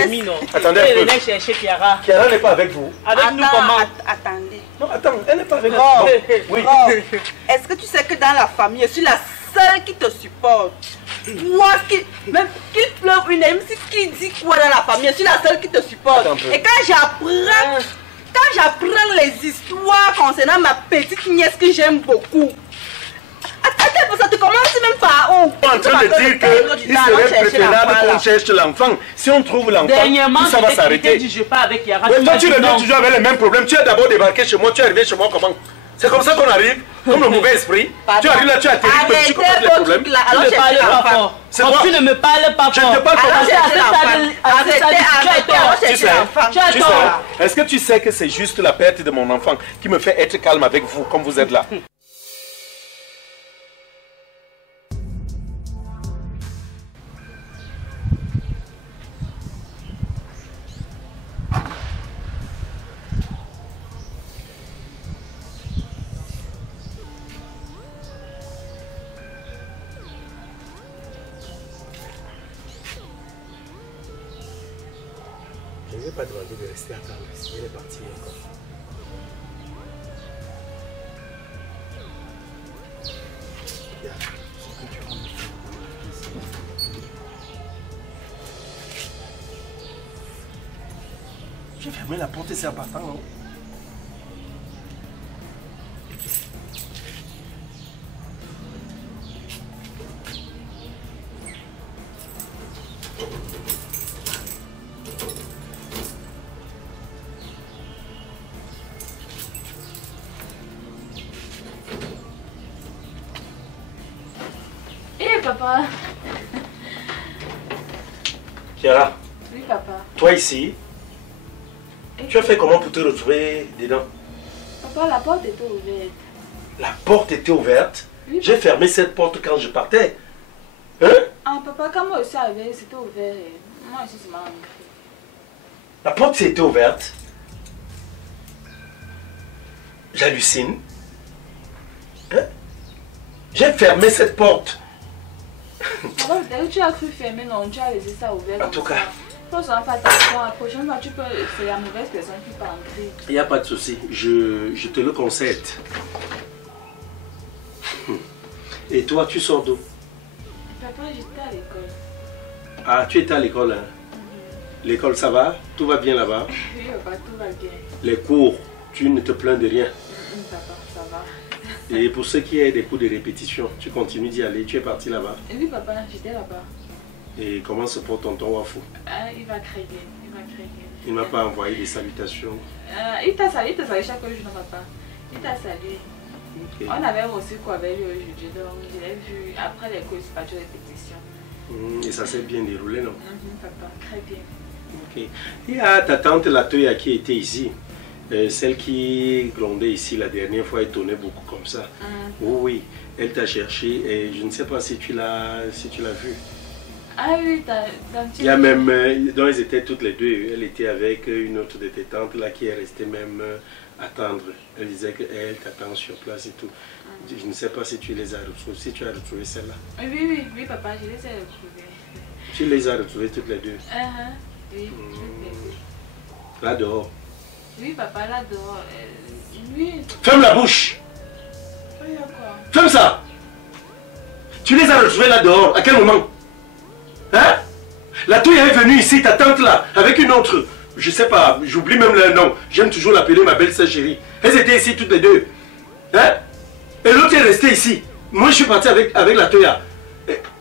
Attendez un peu. Venez chercher Chiara. Chiara n'est pas avec vous. Avec nous comment? Attendez. Non, attends, elle n'est pas avec vous. Oui. Est-ce que tu sais que dans la famille, je suis la seule qui te supporte? Moi, même qu'il pleuve une, même si qu'il dit quoi dans la famille, je suis la seule qui te supporte. Et quand j'apprends les histoires concernant ma petite nièce que j'aime beaucoup. Attends, ça te commence même par où? On est en train de dire qu'il serait préférable qu'on cherche l'enfant. Si on trouve l'enfant, tout ça va s'arrêter. Je pas avec Chiara. Toi, tu reviens toujours avec les mêmes problèmes. Tu as d'abord débarqué chez moi, tu es arrivé chez moi comment? C'est comme ça qu'on arrive, comme le mauvais esprit. Tu arrives là, tu as terrible, tu commences les problèmes. Tu ne parles pas fort. Tu ne me parles pas fort. Je ne te parle pas. Tu sais, est-ce que tu sais que c'est juste la perte de mon enfant qui me fait être calme avec vous, comme vous êtes là? Je ne vais pas demander de rester à table ici, elle est partie encore. J'ai fermé la porte et c'est en partant, non? Papa. Chiara. Oui, papa. Toi ici, tu as fait comment pour te retrouver dedans? Papa, la porte était ouverte. La porte était ouverte? Oui, j'ai fermé cette porte quand je partais. Hein? Ah, papa, quand moi aussi arrivé, c'était ouvert. Moi aussi, c'est marrant. La porte était ouverte. J'hallucine. Hein? J'ai fermé cette porte. Papa, tu as cru fermer, non, tu as laissé ça ouvert. En tout cas. Faut s'en faire attention, la prochaine fois, c'est la mauvaise personne qui peut entrer. Il n'y a pas de souci, je te le concède. Et toi, tu sors d'où? Papa, j'étais à l'école. Ah, tu étais à l'école, hein? L'école, ça va? Tout va bien là-bas? Oui, papa, tout va bien. Les cours, tu ne te plains de rien? Papa, ça va. Et pour ce qui est des cours de répétition, tu continues d'y aller, tu es parti là-bas? Oui, papa, j'étais là-bas. Et comment se porte tonton Wafou? Il va créer, il va créer. Il ne m'a pas envoyé des salutations? Il t'a salué chaque jour, non, papa. Il t'a salué. Okay. On avait aussi quoi avec lui aujourd'hui, donc je l'ai vu après les cours, c'est pas de répétition. Et ça s'est bien déroulé, non? Papa, très bien. Ok. Il y a ta tante Latoya qui était ici. Celle qui grondait ici la dernière fois, elle tournait beaucoup comme ça. Oh, oui, elle t'a cherché et je ne sais pas si tu l'as vue. Ah oui, il y a même, donc elles étaient toutes les deux, elle était avec une autre de tes tantes là qui est restée même attendre. Elle disait qu'elle t'attend sur place et tout. Je ne sais pas si tu les as retrouvées, si tu as retrouvé celle-là. Oui, papa, je les ai retrouvées. Tu les as retrouvées toutes les deux? Oui, là dehors? Oui, papa, là dehors. Oui. Ferme la bouche! Oui, quoi? Ferme ça! Tu les as retrouvées là dehors, à quel moment? Hein? La touille est venue ici, ta tante là, avec une autre, je sais pas, j'oublie même leur nom, j'aime toujours l'appeler ma belle-sœur chérie. Elles étaient ici toutes les deux. Hein? Et l'autre est restée ici. Moi je suis parti avec la Toya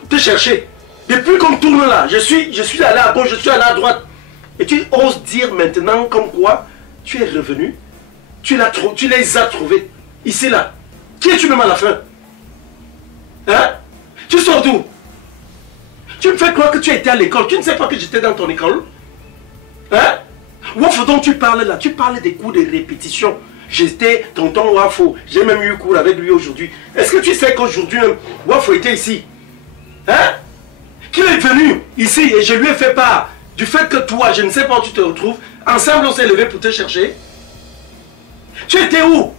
te chercher. Depuis qu'on tourne là, je suis allé à gauche, je suis allé à droite. Et tu oses dire maintenant comme quoi tu es revenu, tu les as trouvés, ici là. Qui es-tu même à la fin? Hein? Tu sors d'où? Tu me fais croire que tu as été à l'école, tu ne sais pas que j'étais dans ton école? Hein? Wafo dont tu parles là, tu parles des cours de répétition. J'étais tonton Wafo, j'ai même eu cours avec lui aujourd'hui. Est-ce que tu sais qu'aujourd'hui Wafo était ici? Hein? Qu'il est venu ici et je lui ai fait part du fait que toi, je ne sais pas où tu te retrouves. Ensemble on s'est levé pour te chercher. Tu étais où?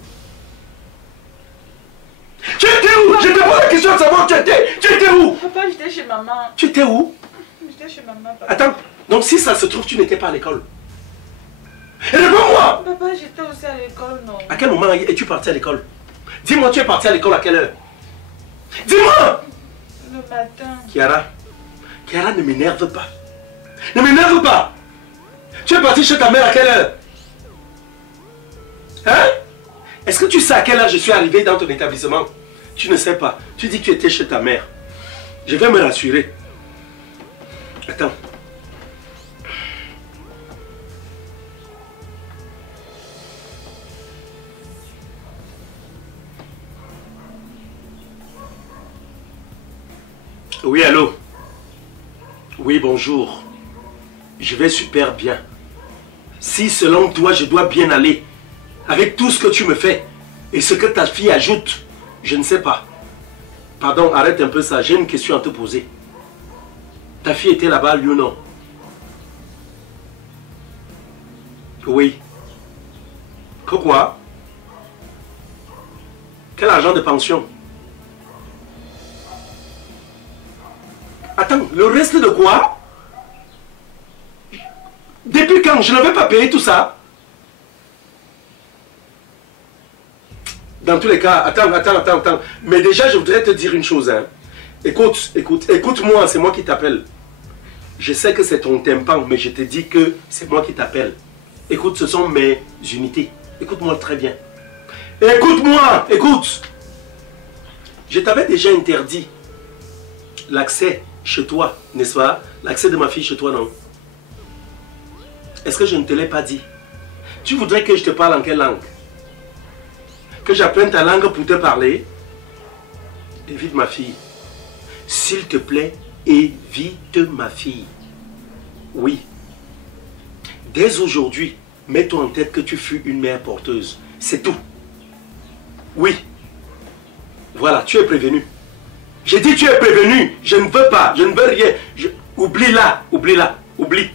Tu étais où? Je te pose la question de savoir où tu étais. Tu étais où? Papa, j'étais chez maman. Tu étais où? J'étais chez maman, papa. Attends, Donc si ça se trouve, tu n'étais pas à l'école. Réponds-moi! Papa, j'étais aussi à l'école, non? À quel moment es-tu parti à l'école? Dis-moi, tu es parti à l'école à quelle heure? Dis-moi! Le matin. Kiara, ne m'énerve pas. Ne m'énerve pas! Tu es parti chez ta mère à quelle heure? Hein? Est-ce que tu sais à quelle heure je suis arrivé dans ton établissement? Tu ne sais pas. Tu dis que tu étais chez ta mère. Je vais me rassurer. Attends. Oui, allô? Oui, bonjour. Je vais super bien. Si selon toi, je dois bien aller, avec tout ce que tu me fais, et ce que ta fille ajoute, je ne sais pas. Pardon, arrête un peu ça, j'ai une question à te poser. Ta fille était là-bas, lui ou non? Oui. Quoi? Quel argent de pension? Attends, le reste de quoi? Depuis quand? Je n'avais pas payé tout ça. Dans tous les cas, attends. Mais déjà, je voudrais te dire une chose. Hein. Écoute-moi, c'est moi qui t'appelle. Je sais que c'est ton tympan, mais je te dis que c'est moi qui t'appelle. Écoute, ce sont mes unités. Écoute-moi très bien. Écoute. Je t'avais déjà interdit l'accès chez toi, n'est-ce pas? L'accès de ma fille chez toi, non? Est-ce que je ne te l'ai pas dit? Tu voudrais que je te parle en quelle langue? Que j'apprenne ta langue pour te parler? Évite ma fille. S'il te plaît, évite ma fille. Oui. Dès aujourd'hui, mets-toi en tête que tu fus une mère porteuse. C'est tout. Oui. Voilà, tu es prévenu. J'ai dit tu es prévenu. Je ne veux pas, je ne veux rien. Oublie-la. Oublie.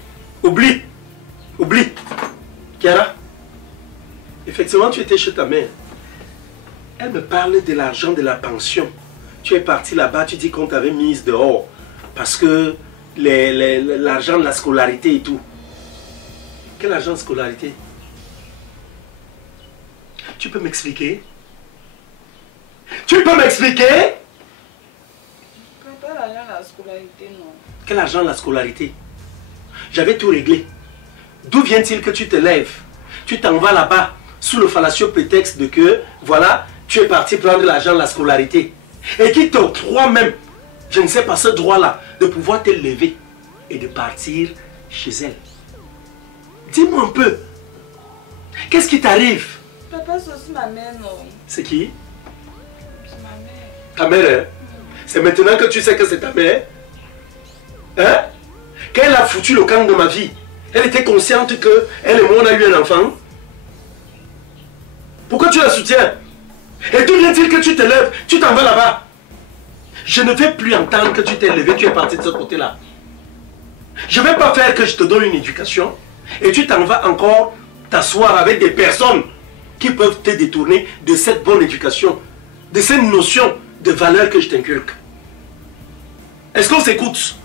Kiara, effectivement, tu étais chez ta mère. Elle me parle de l'argent de la pension. Tu es parti là-bas, tu dis qu'on t'avait mise dehors. Parce que l'argent de la scolarité et tout. Quel argent de scolarité? Tu peux m'expliquer? Pas l'argent de la scolarité, non. Quel argent de la scolarité? J'avais tout réglé. D'où vient-il que tu te lèves? Tu t'en vas là-bas sous le fallacieux prétexte de que, voilà, tu es parti prendre l'argent de la scolarité. Et qui t'octroie même, je ne sais pas, ce droit-là, de pouvoir te lever et de partir chez elle. Dis-moi un peu. Qu'est-ce qui t'arrive? Papa, c'est aussi ma mère, non? C'est qui? C'est ma mère. Ta mère, hein? C'est maintenant que tu sais que c'est ta mère? Hein? Quand elle a foutu le camp de ma vie, elle était consciente que elle et moi on a eu un enfant. Pourquoi tu la soutiens? Et d'où vient-il que tu te lèves? Tu t'en vas là-bas. Je ne vais plus entendre que tu t'es levé, tu es parti de ce côté-là. Je ne vais pas faire que je te donne une éducation et tu t'en vas encore t'asseoir avec des personnes qui peuvent te détourner de cette bonne éducation, de cette notion de valeur que je t'inculque. Est-ce qu'on s'écoute?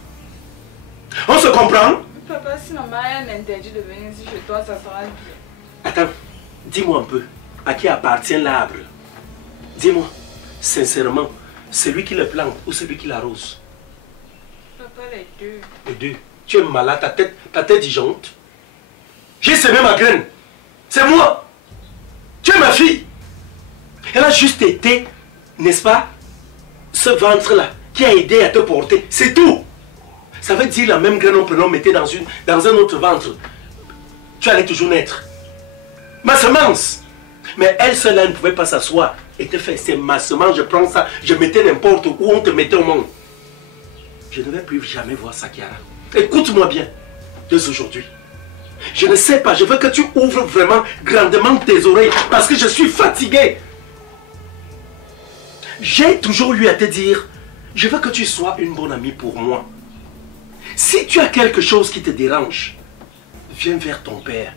On se comprend? Papa, si maman m'interdit de venir ici chez toi, ça sera bien. Attends, dis-moi un peu, à qui appartient l'arbre? Dis-moi, sincèrement, celui qui le plante ou celui qui l'arrose? Papa, les deux. Les deux. Tu es malade, ta tête disjoncte. J'ai semé ma graine. C'est moi. Tu es ma fille. Elle a juste été, n'est-ce pas, ce ventre-là qui a aidé à te porter. C'est tout. Ça veut dire la même graine, on prenait, on mettait dans un autre ventre. Tu allais toujours naître. Ma semence. Mais elle seule, elle ne pouvait pas s'asseoir et te faire. C'est ma semence, je prends ça, je mettais n'importe où, on te mettait au monde. Je ne vais plus jamais voir ça, Kiara. Écoute-moi bien, dès aujourd'hui. Je ne sais pas, je veux que tu ouvres vraiment grandement tes oreilles parce que je suis fatigué. J'ai toujours eu à te dire, je veux que tu sois une bonne amie pour moi. Si tu as quelque chose qui te dérange, viens vers ton père.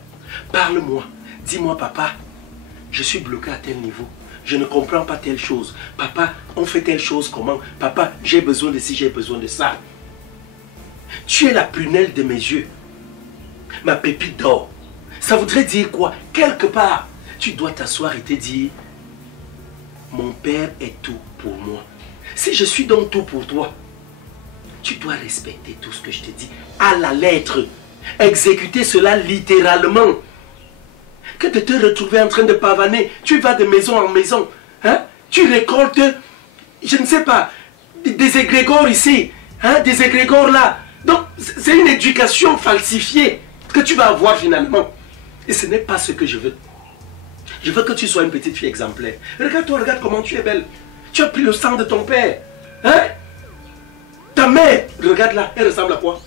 Parle-moi. Dis-moi, papa, je suis bloqué à tel niveau. Je ne comprends pas telle chose. Papa, on fait telle chose comment? Papa, j'ai besoin de ci, j'ai besoin de ça. Tu es la prunelle de mes yeux. Ma pépite d'or. Ça voudrait dire quoi? Quelque part, tu dois t'asseoir et te dire, mon père est tout pour moi. Si je suis donc tout pour toi, tu dois respecter tout ce que je te dis à la lettre. Exécuter cela littéralement. Que de te retrouver en train de pavaner, tu vas de maison en maison. Hein? Tu récoltes, je ne sais pas, des égrégores ici, hein? Des égrégores là. Donc, c'est une éducation falsifiée que tu vas avoir finalement. Et ce n'est pas ce que je veux. Je veux que tu sois une petite fille exemplaire. Regarde-toi, regarde comment tu es belle. Tu as pris le sang de ton père. Hein? Ta mère, regarde-la, elle ressemble à quoi?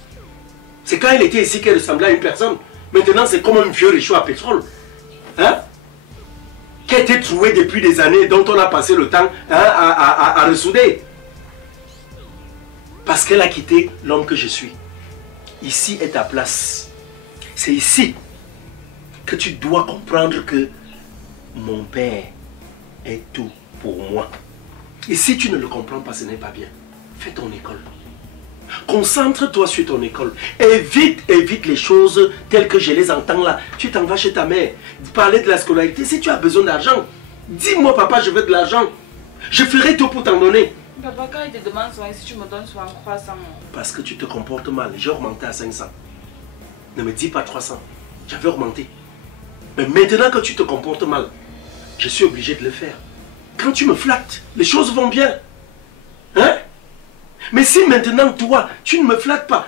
C'est quand elle était ici qu'elle ressemblait à une personne. Maintenant, c'est comme un vieux réchaud à pétrole. Hein? Qui a été trouvé depuis des années, dont on a passé le temps, hein, à ressouder. Parce qu'elle a quitté l'homme que je suis. Ici est ta place. C'est ici que tu dois comprendre que mon père est tout pour moi. Et si tu ne le comprends pas, ce n'est pas bien. Fais ton école. Concentre-toi sur ton école. Évite les choses telles que je les entends là. Tu t'en vas chez ta mère. Parler de la scolarité. Si tu as besoin d'argent, dis-moi papa, je veux de l'argent. Je ferai tout pour t'en donner. Papa, quand il te demande souvent, si tu me donnes souvent 300. Parce que tu te comportes mal. J'ai augmenté à 500. Ne me dis pas 300. J'avais augmenté. Mais maintenant que tu te comportes mal, je suis obligé de le faire. Quand tu me flattes, les choses vont bien. Hein? Mais si maintenant, toi, tu ne me flattes pas,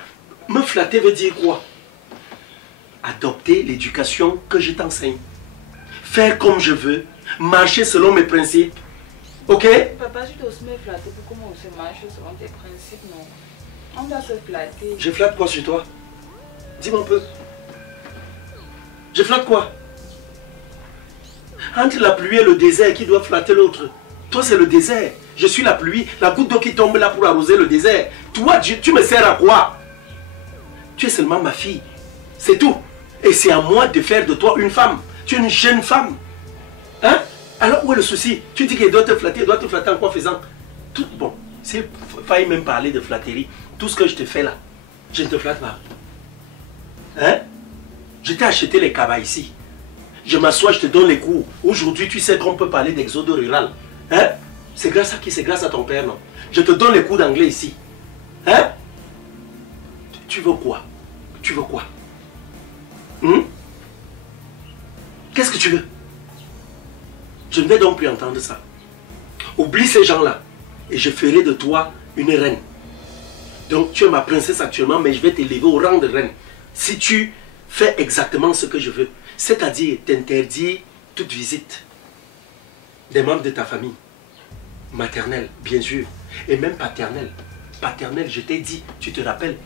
me flatter veut dire quoi? Adopter l'éducation que je t'enseigne. Faire comme je veux, marcher selon mes principes. Ok? Papa, tu dois aussi me flatter pour comment on se marche selon tes principes, non? On doit se flatter. Je flatte quoi sur toi? Dis-moi un peu. Je flatte quoi? Entre la pluie et le désert, qui doit flatter l'autre? Toi, c'est le désert. Je suis la pluie, la goutte d'eau qui tombe là pour arroser le désert. Toi, tu me sers à quoi? Tu es seulement ma fille. C'est tout. Et c'est à moi de faire de toi une femme. Tu es une jeune femme. Hein? Alors, où est le souci? Tu dis qu'elle doit te flatter. Elle doit te flatter en quoi faisant? Tout bon. S'il faille même parler de flatterie, tout ce que je te fais là, je ne te flatte pas. Hein? Je t'ai acheté les cabas ici. Je m'assois, je te donne les cours. Aujourd'hui, tu sais qu'on peut parler d'exode rural. Hein? C'est grâce à qui? C'est grâce à ton père, non? Je te donne les cours d'anglais ici. Hein? Tu veux quoi? Tu veux quoi? Qu'est-ce que tu veux? Je ne vais donc plus entendre ça. Oublie ces gens-là. Et je ferai de toi une reine. Donc tu es ma princesse actuellement, mais je vais t'élever au rang de reine. Si tu fais exactement ce que je veux. C'est-à-dire t'interdire toute visite des membres de ta famille. Maternelle, bien sûr. Et même paternelle. Paternelle, je t'ai dit, tu te rappelles,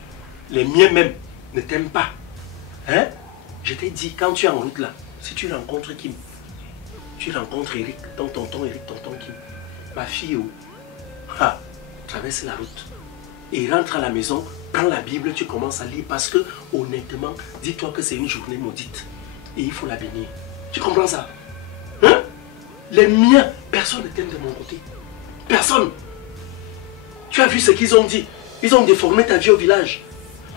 les miens même ne t'aiment pas. Hein? Je t'ai dit, quand tu es en route là, si tu rencontres Kim, tu rencontres Eric, ton tonton Eric, tonton Kim, ma fille, traverse la route. Et rentre à la maison, prends la Bible, tu commences à lire parce que, honnêtement, dis-toi que c'est une journée maudite. Et il faut la bénir. Tu comprends ça? Hein? Les miens, personne ne t'aime de mon côté. Personne. Tu as vu ce qu'ils ont dit? Ils ont déformé ta vie au village.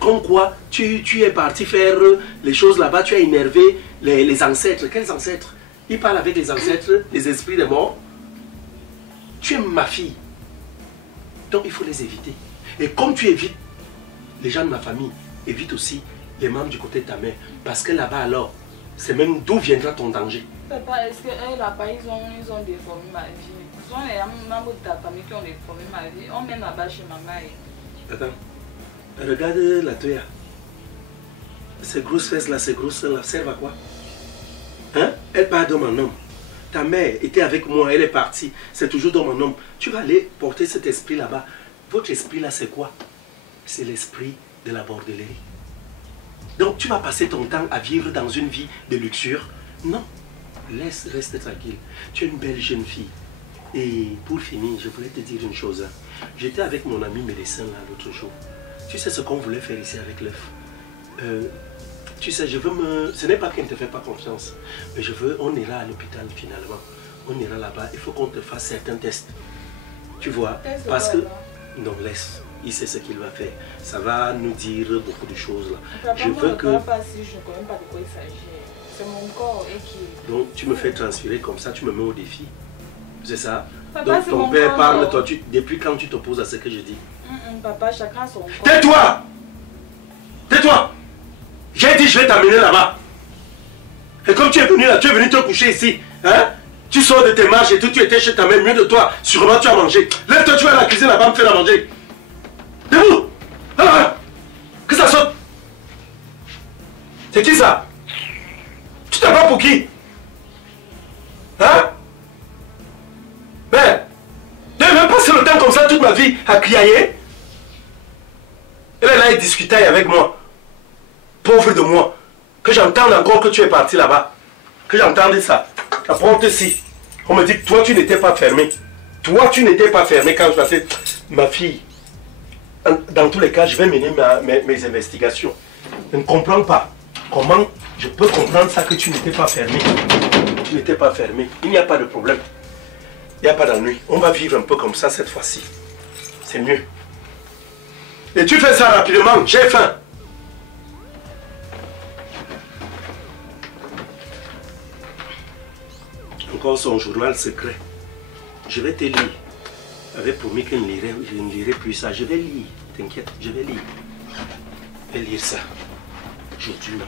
Comme quoi, tu es parti faire les choses là-bas, tu as énervé les ancêtres. Quels ancêtres? Ils parlent avec les ancêtres, les esprits des morts. Tu es ma fille. Donc il faut les éviter. Et comme tu évites les gens de ma famille, évite aussi les membres du côté de ta mère. Parce que là-bas alors, c'est même d'où viendra ton danger. Papa, est-ce que là-bas ils ont déformé ma vie? Ce sont les membres de ta famille qui ont déformé ma vie. On mène là-bas chez maman. Attends, regarde la Toya. Ces grosses fesses là, ces grosses seins là, servent à quoi? Hein? Elle part d'homme en homme. Ta mère était avec moi, elle est partie. C'est toujours d'homme en homme. Tu vas aller porter cet esprit là-bas. Votre esprit là, c'est quoi? C'est l'esprit de la bordellerie. Donc tu vas passer ton temps à vivre dans une vie de luxure. Non, reste tranquille. Tu es une belle jeune fille. Et pour finir, je voulais te dire une chose. J'étais avec mon ami médecin là l'autre jour. Tu sais ce qu'on voulait faire ici avec l'œuf? Tu sais, je veux me... Ce n'est pas qu'elle ne te fait pas confiance. Mais je veux... On ira à l'hôpital finalement. On ira là-bas. Il faut qu'on te fasse certains tests. Tu vois? Parce que... Non, laisse. il sait ce qu'il va faire. Ça va nous dire beaucoup de choses là. Papa, Je veux que... pas si je ne connais pas de quoi il s'agit. C'est mon corps et qui... Donc tu me fais transférer comme ça, tu me mets au défi. C'est ça? Papa, Donc ton père corps, parle, toi, depuis quand tu t'opposes à ce que je dis? Papa, chacun son corps. Tais-toi! Tais-toi! J'ai dit je vais t'amener là-bas. Et comme tu es venu là, tu es venu te coucher ici. Hein? Tu sors de tes marches et tout, tu étais chez ta mère, mieux de toi. Sûrement tu as mangé. Lève-toi, tu vas à la cuisine là-bas me faire à manger. Debout! Alors, que ça saute! C'est qui ça? Tu t'en vas pour qui? Hein? Ben, tu n'as même passé le temps comme ça toute ma vie à crier. Elle est là et discutait avec moi. Pauvre de moi. Que j'entende encore que tu es parti là-bas. Que j'entende ça. La porte ici. On me dit que toi tu n'étais pas fermé. Toi tu n'étais pas fermé quand je passais. Ma fille, dans tous les cas, je vais mener mes investigations. Je ne comprends pas. Comment je peux comprendre ça que tu n'étais pas fermé? Tu n'étais pas fermé. Il n'y a pas de problème. Il n'y a pas d'ennui. On va vivre un peu comme ça cette fois-ci. C'est mieux. Et tu fais ça rapidement. J'ai faim. Encore son journal secret. Je vais te lire. J'avais promis que je ne lirai plus ça. Je vais lire. T'inquiète, je vais lire. Je vais lire ça. Aujourd'hui, non.